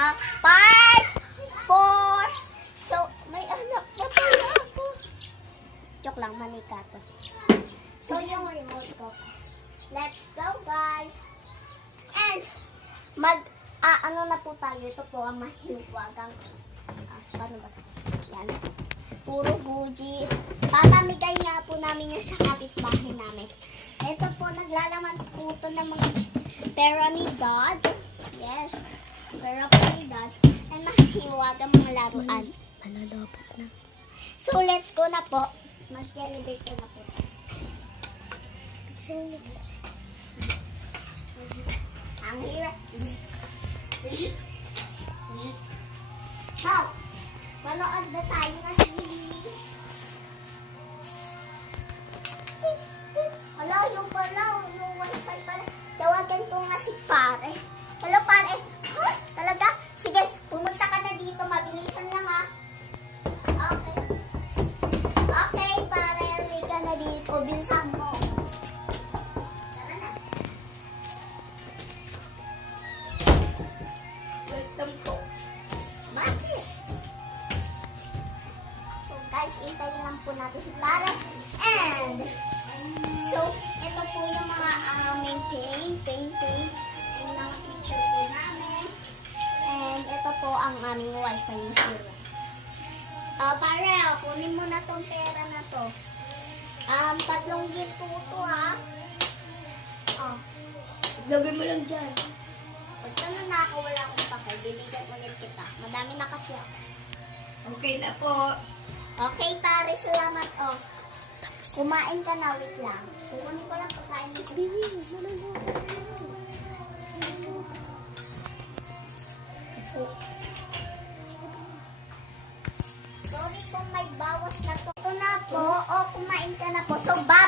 Part 4. So, may anak na pala ako. Joke lang, manika to. So, yung remote ko. Let's go, guys. And, ano na po tayo. Ito po ang mahiwagang. Paano ba ito? Yan. Puro Gucci. Patamigay nga po namin yan sa kapitbahay namin. Ito po, naglalaman po ito ng mga pera ni God. Yes. Pera po ni God. And mahiwagang mga laruan. Malalapot na. So, let's go na po. Mag-celebrate na po. Ang hirap. So, manood na tayo na series. Wala, yung pala, yung wifi pala. Tawagan ko nga si pare. Hello, pare. Huh? Talaga? Sige, pumunta ka na dito. Mabilisan lang, ha? Okay. Okay, pare. Liga na dito. Bilisan mo. Tara na. Welcome po. Bakit? So, guys, intayin lang po natin si pare. And, so, ito po yung mga aming painting. And mga picture po namin. And ito po ang aming wifi na sila. Pare, kunin mo na tong pera na to. Tatlong ginto to, ha. Lagay mo lang dyan. Pagka nanakaw, wala akong pakay. Bibigyan ulit kita. Madami na kasi ako. Okay na po. Okay, pare. Salamat, Kumain ka na. Wait lang. Kukunin ko lang pagkain mo. Sorry kung may bawas na to. Ito na po. Kumain ka na po. So, bye!